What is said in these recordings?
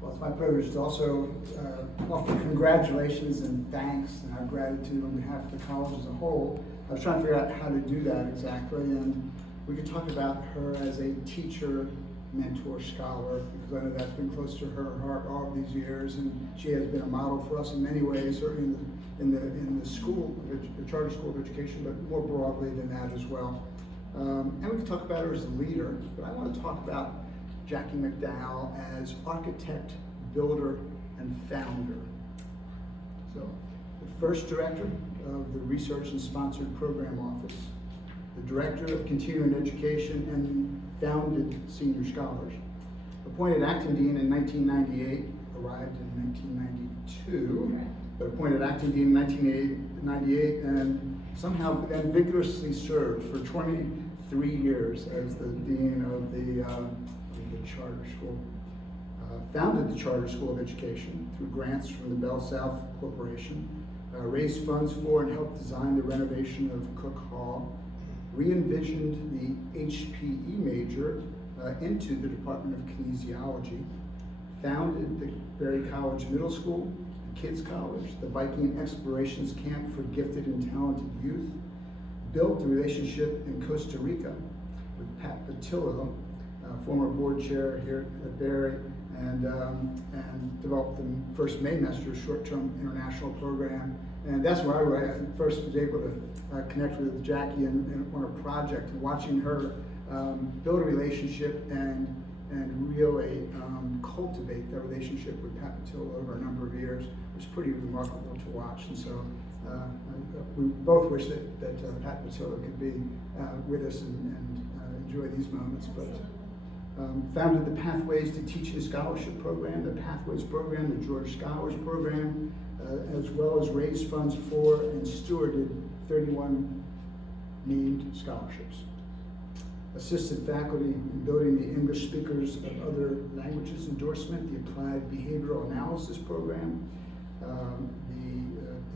Well, it's my privilege to also offer congratulations and thanks and our gratitude on behalf of the college as a whole. I was trying to figure out how to do that exactly, and we could talk about her as a teacher, mentor, scholar, because I know that's been close to her heart all of these years, and she has been a model for us in many ways, certainly in the school, the charter school of education, but more broadly than that as well. And we can talk about her as a leader, but I want to talk about Jackie McDowell as architect, builder, and founder. So, the first director of the Research and Sponsored Program Office, the director of Continuing Education, and founded Senior Scholars, appointed acting dean in 1998, arrived in 1992, but appointed acting dean in 1998, and somehow then vigorously served for 23 years as the dean of the charter school. Founded the Charter School of Education through grants from the Bell South Corporation, raised funds for and helped design the renovation of Cook Hall, re-envisioned the HPE major into the Department of Kinesiology, founded the Berry College Middle School, the Kids College, the Viking Explorations Camp for Gifted and Talented Youth, built the relationship in Costa Rica with Pat Patillo, former board chair here at Berry, and developed the first Maymester short-term international program. And that's where I first was able to connect with Jackie on a project, and watching her build a relationship and really cultivate that relationship with Pat Patillo over a number of years. It was pretty remarkable to watch. And so we both wish that Pat Patillo could be with us and enjoy these moments. But founded the Pathways to Teaching Scholarship Program, the Pathways Program, the George Scholars Program, as well as raised funds for and stewarded 31 named scholarships. Assisted faculty in building the English Speakers of Other Languages endorsement, the Applied Behavioral Analysis Program, the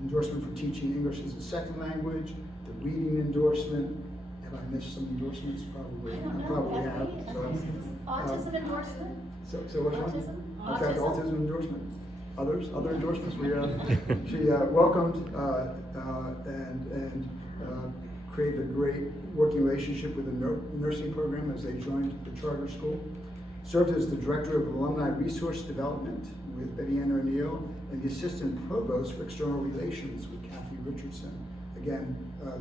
endorsement for teaching English as a second language, the reading endorsement. Have I missed some endorsements? Probably. I probably have. So, autism endorsement? So which one? Okay, autism endorsement. Other endorsements. She welcomed and created a great working relationship with the nursing program as they joined the charter school. Served as the director of alumni resource development with Betty Ann O'Neill, and the assistant provost for external relations with Kathy Richardson. Again,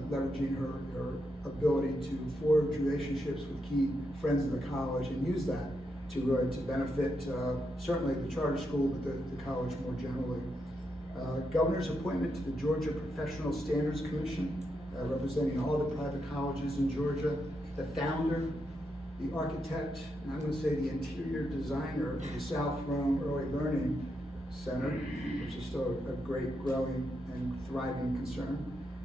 leveraging her ability to forge relationships with key friends of the college and use that to benefit certainly the charter school, but the college more generally. Governor's appointment to the Georgia Professional Standards Commission, representing all the private colleges in Georgia. The founder, the architect, and I'm going to say the interior designer of the South Rome Early Learning Center, which is still a great, growing, and thriving concern.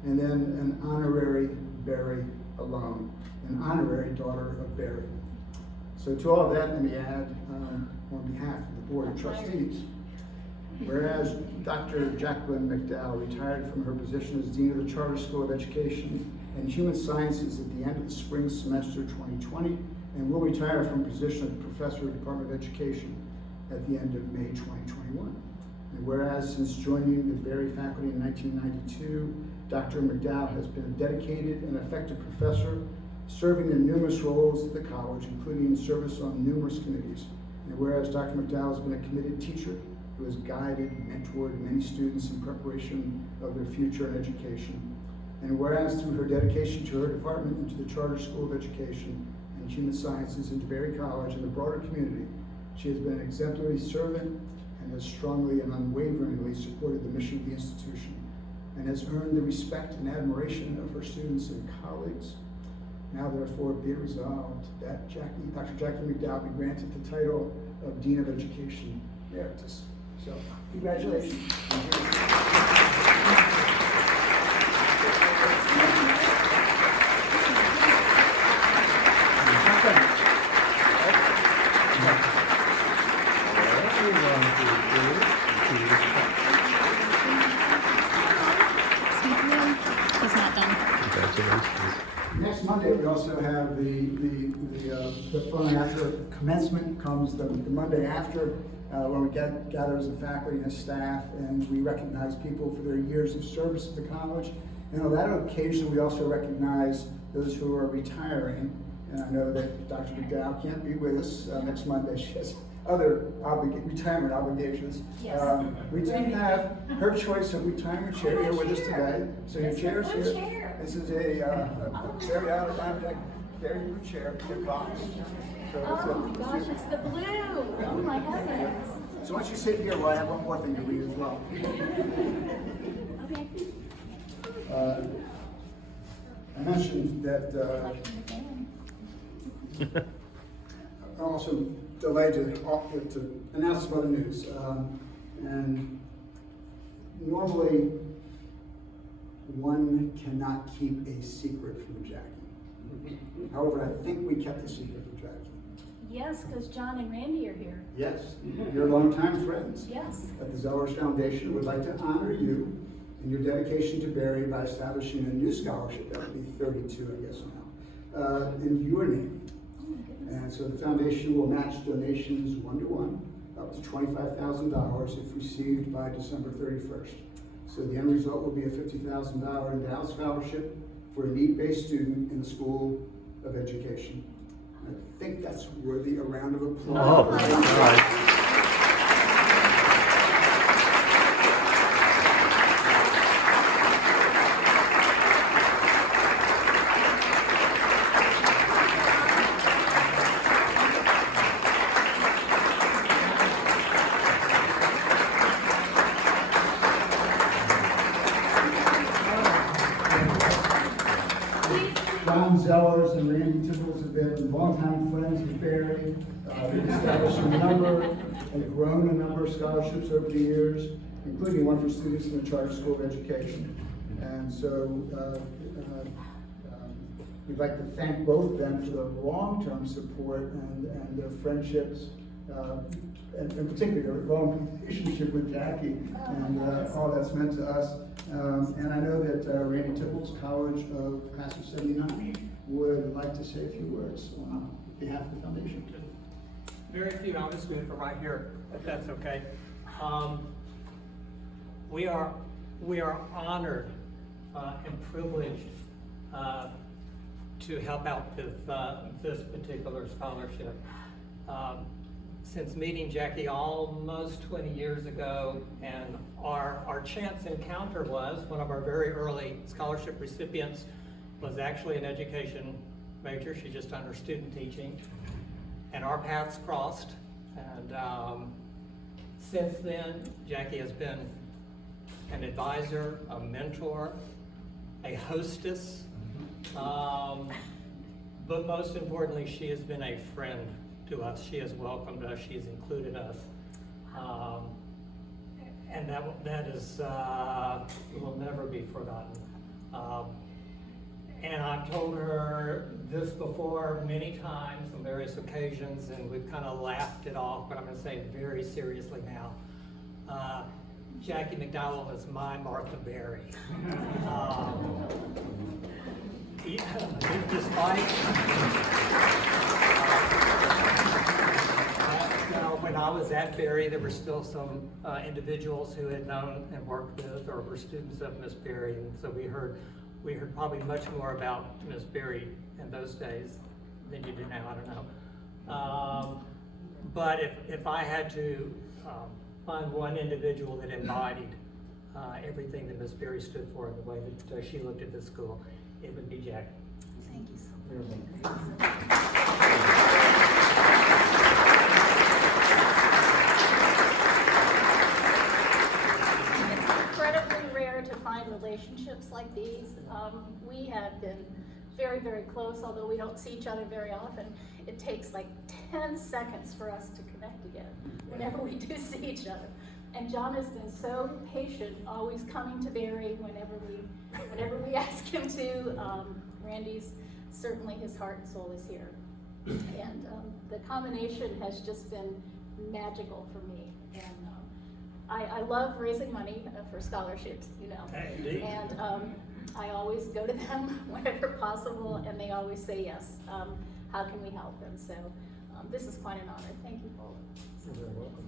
And then an honorary Berry alum, an honorary daughter of Berry. So to all of that, let me add, on behalf of the Board of Trustees, whereas Dr. Jacqueline McDowell retired from her position as Dean of the Charter School of Education and Human Sciences at the end of the spring semester 2020, and will retire from her position of Professor of the Department of Education at the end of May 2021. And whereas since joining the Berry faculty in 1992, Dr. McDowell has been a dedicated and effective professor, serving in numerous roles at the college, including service on numerous committees. And whereas Dr. McDowell has been a committed teacher who has guided and mentored many students in preparation of their future in education. And whereas through her dedication to her department and to the Charter School of Education and Human Sciences and to Berry College and the broader community, she has been an exemplary servant and has strongly and unwaveringly supported the mission of the institution, and has earned the respect and admiration of her students and colleagues. Now therefore be it resolved that Dr. Jackie McDowell be granted the title of Dean of Education Emeritus. So, congratulations. He's not done. Congratulations. Next Monday, we also have the fun after commencement comes the Monday after, when we gather as a faculty and staff, and we recognize people for their years of service at the college. And on that occasion, we also recognize those who are retiring. And I know that Dr. McDowell can't be with us next Monday. She has other retirement obligations. Yes. We do have her choice of retirement chair here with us today. So your chair's here. Chair. This is a very out of time deck, very new chair, good box. So Oh my gosh, it's the blue. Oh my heavens. so once you sit here, well, I have one more thing to read as well. Okay. I mentioned that Like the fan. I'm also delighted to announce some other news. And normally, one cannot keep a secret from Jackie. However, I think we kept a secret from Jackie. Yes, because John and Randy are here. Yes, you're longtime friends. Yes. But the Zellers Foundation would like to honor you and your dedication to Barry by establishing a new scholarship, that would be 32, I guess now, in your name. Oh my goodness. And so the foundation will match donations 1-to-1, up to $25,000 if received by December 31st. So the end result will be a $50,000 endowed scholarship for a need-based student in the School of Education. I think that's worthy a round of applause. Oh, all right. John Zellers and Randy Tipples have been longtime friends with Barry. They've established a number and grown a number of scholarships over the years, including one for students in the Charter School of Education. And so we'd like to thank both of them for their long-term support and their friendships, and in particular, their long relationship with Jackie and all that's meant to us. And I know that Randy Tipples College of Class of 79 would like to say a few words on behalf of the foundation. Very few, I'll just do it from right here, if that's okay. We are honored and privileged to help out with this particular scholarship. Since meeting Jackie almost 20 years ago, and our chance encounter was one of our very early scholarship recipients was actually an education major. She just done her student teaching, and our paths crossed. And since then, Jackie has been an advisor, a mentor, a hostess, but most importantly, she has been a friend to us. She has welcomed us, she has included us. And that is, will never be forgotten. And I've told her this before many times on various occasions, and we've kind of laughed it off, but I'm gonna say it very seriously now. Jackie McDowell is my Martha Berry. Despite when I was at Berry, there were still some individuals who had known and worked with or were students of Miss Berry, and so we heard probably much more about Miss Berry in those days than you do now. I don't know. But if I had to find one individual that embodied everything that Miss Berry stood for in the way that she looked at this school, it would be Jackie. Thank you so much. It's incredibly rare to find relationships like these. We have been very, very close, although we don't see each other very often. It takes like 10 seconds for us to connect again whenever we do see each other. And John has been so patient, always coming to Barry whenever we ask him to. Randy's, certainly his heart and soul is here. And the combination has just been magical for me. And I love raising money for scholarships, you know. Indeed. And I always go to them whenever possible, and they always say yes. How can we help? And so this is quite an honor. Thank you both. You're very welcome.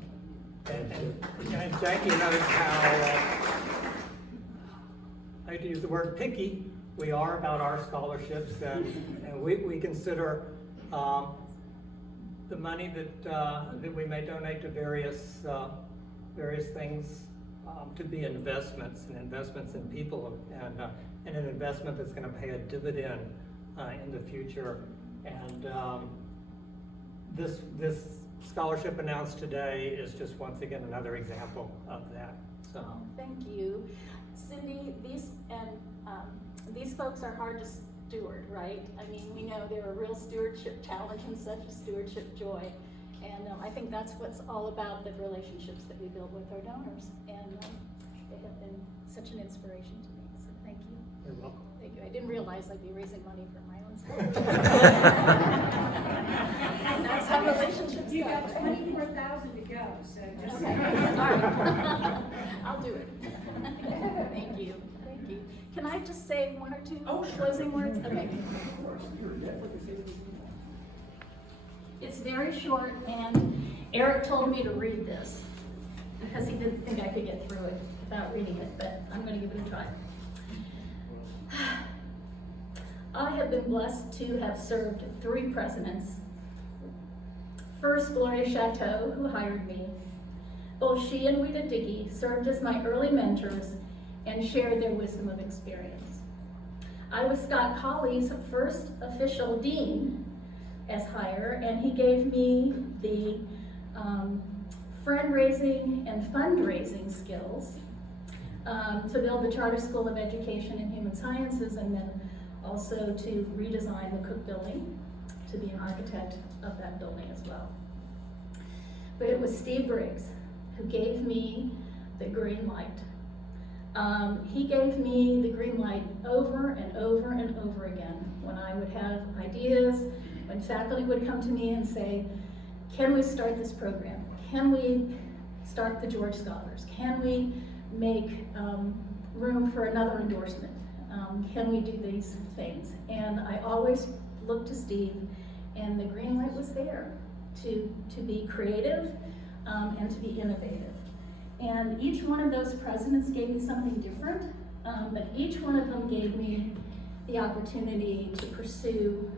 And Jackie knows how, I hate to use the word picky, we are about our scholarships, and we consider the money that we may donate to various things to be investments in people, and an investment that's going to pay a dividend in the future. And this scholarship announced today is just once again another example of that. So Thank you. Cindy, these folks are hard to steward, right? I mean, we know they're a real stewardship challenge and such a stewardship joy. And I think that's what's all about, the relationships that we build with our donors. And they have been such an inspiration to me, so thank you. you're welcome. Thank you. I didn't realize I'd be raising money for my own school. That's how relationships You go. got 24,000 to go, so just. Okay, all right. I'll do it. Thank you, thank you. Can I just say one or two closing words? Okay. It's very short, and Eric told me to read this because he didn't think I could get through it without reading it, but I'm going to give it a try. I have been blessed to have served 3 presidents. First, Gloria Chateau, who hired me. Both she and Rita Dickey served as my early mentors and shared their wisdom of experience. I was Scott Colley's first official dean as hire, and he gave me the friend-raising and fundraising skills to build the Charter School of Education and Human Sciences, and then also to redesign the Cook Building, to be an architect of that building as well. But it was Steve Briggs who gave me the green light. He gave me the green light over and over and over again when I would have ideas, when faculty would come to me and say, can we start this program? Can we start the George Scholars? Can we make room for another endorsement? Can we do these things? And I always looked to Steve, and the green light was there to be creative and to be innovative. And each one of those presidents gave me something different, but each one of them gave me the opportunity to pursue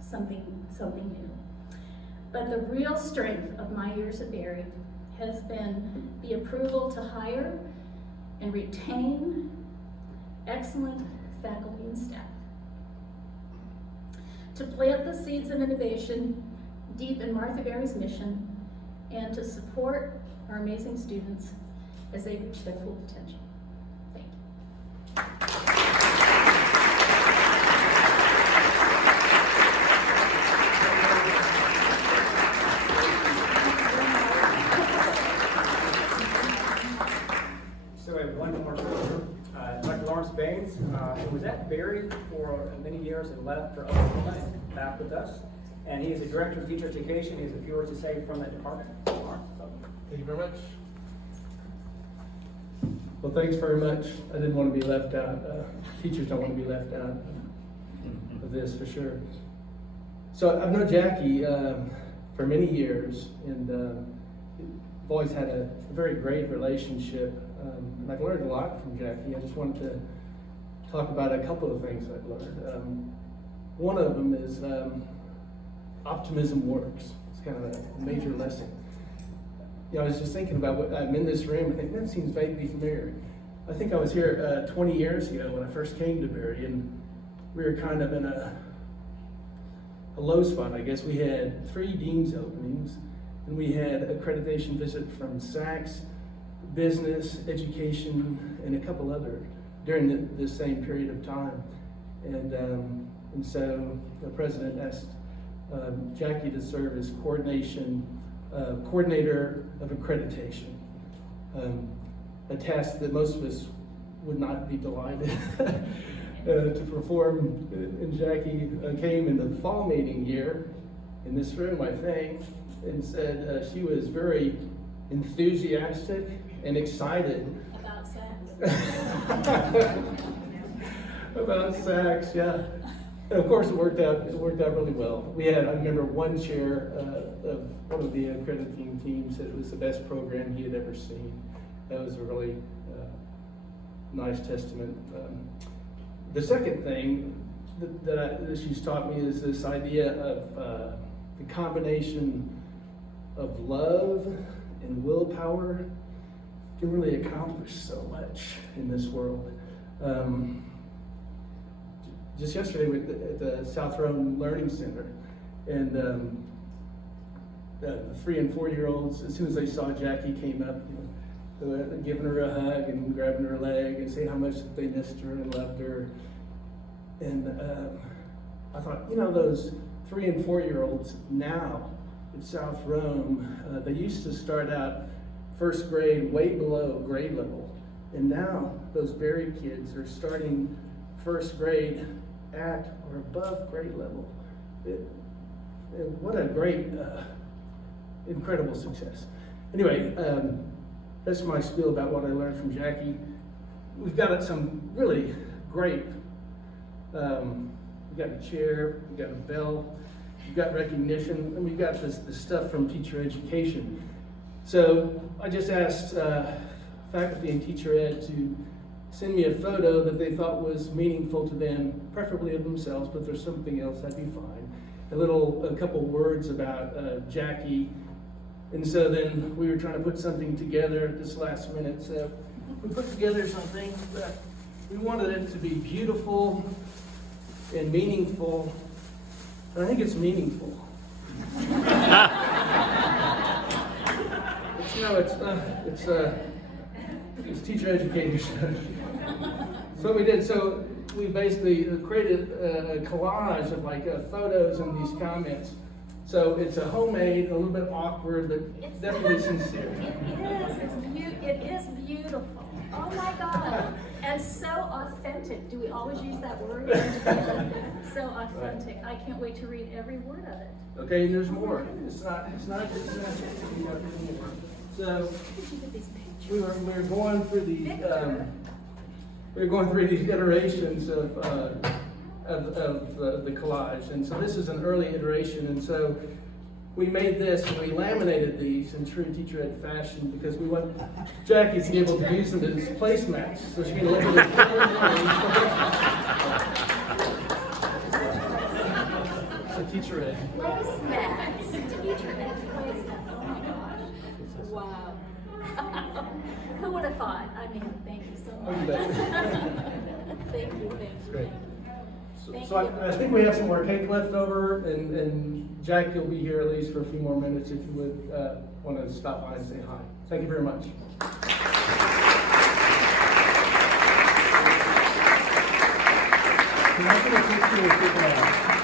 something new. But the real strength of my years at Berry has been the approval to hire and retain excellent faculty and staff, to plant the seeds of innovation deep in Martha Berry's mission, and to support our amazing students as they reach their full potential. Thank you. So we have one more speaker, Dr. Lawrence Baines, who was at Berry for many years and left for Oklahoma and back with us. And he is the Director of Teacher Education. He has a few words to say from that department. Lawrence, so. Thank you very much. Well, thanks very much. I didn't want to be left out. Teachers don't want to be left out of this for sure. So I've known Jackie for many years, and I've always had a very great relationship. And I've learned a lot from Jackie. I just wanted to talk about a couple of things I've learned. One of them is optimism works. It's kind of a major lesson. You know, I was just thinking about what I'm in this room. I think that seems vaguely familiar. I think I was here 20 years ago when I first came to Berry, and we were kind of in a low spot, I guess. We had 3 dean's openings, and we had accreditation visit from SACS, business, education, and a couple other during this same period of time. And so the president asked Jackie to serve as coordinator of accreditation, a task that most of us would not be delighted to perform. And Jackie came in the fall meeting here in this room, I think, and said she was very enthusiastic and excited About sex. about SACS, yeah. And of course, it worked out really well. I remember one chair of one of the accrediting teams said it was the best program he had ever seen. That was a really nice testament. The second thing that she's taught me is this idea of the combination of love and willpower can really accomplish so much in this world. Just yesterday at the South Rome Learning Center, and the 3 and 4 year olds, as soon as they saw Jackie, came up, giving her a hug and grabbing her leg and saying how much they missed her and loved her. And I thought, those 3 and 4 year olds now at South Rome, they used to start out first grade way below grade level, and now those Berry kids are starting first grade at or above grade level. What a great, incredible success. Anyway, that's my spiel about what I learned from Jackie. We've got some really great, we've got a chair, we've got a bell, we've got recognition, and we've got the stuff from teacher education. So I just asked faculty and teacher ed to send me a photo that they thought was meaningful to them, preferably of themselves, but if there's something else, that'd be fine. A couple words about Jackie. And so then we were trying to put something together at this last minute. So we put together something that we wanted it to be beautiful and meaningful. And I think it's meaningful. It's teacher education. So we did. So we basically created a collage of photos and these comments. So it's a homemade, a little bit awkward, but It's definitely sincere. It is beautiful. Oh my God. And so authentic. Do we always use that word? So authentic. I can't wait to read every word of it. Okay, and there's more. It's not there's more. So Where did you get these pictures? we were going through these iterations of the collage, and so this is an early iteration, and so we made this and we laminated these in true teacher ed fashion because we want Jackie to be able to use them as placemats, so she can look at it. So teacher ed. Placemats. Teacher ed placemats. Oh my gosh. Wow. Who would have thought? I mean, thank you so Oh, you much. bet. Thank you. Great. Thank So you. I think we have some more cake left over, and Jack, you'll be here at least for a few more minutes if you would want to stop by and say hi. Thank you very much. I'm not going to take you